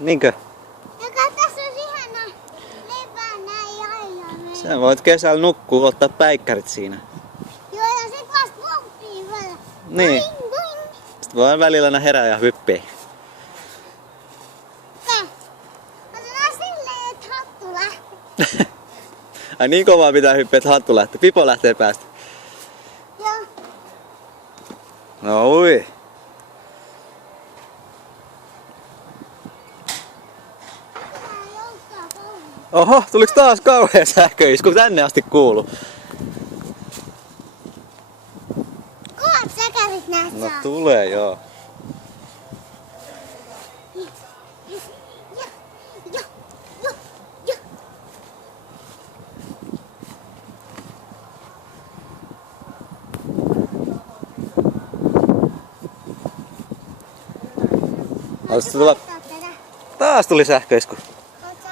Niinkö? Ja tässä on ihana lepää näin aina. Sä voit kesällä nukkua, ottaa päikkärit siinä. Joo, ja sit vasta pomppii vielä. Niin. Boing, boing. Sitten voi välillä aina herää ja hyppii. Otetaan silleen, että hattu lähtee. Ai niin kovaa pitää hyppiä, että hattu lähtee. Pipo lähtee päästä. Joo. No ui. Tää joustaa kauhean. Oho, tuliks taas kauhea sähköisku? Tänne asti kuulu. Kovat säkärit näistä No saa. tulee joo. Jo. Taas tuli sähköisku.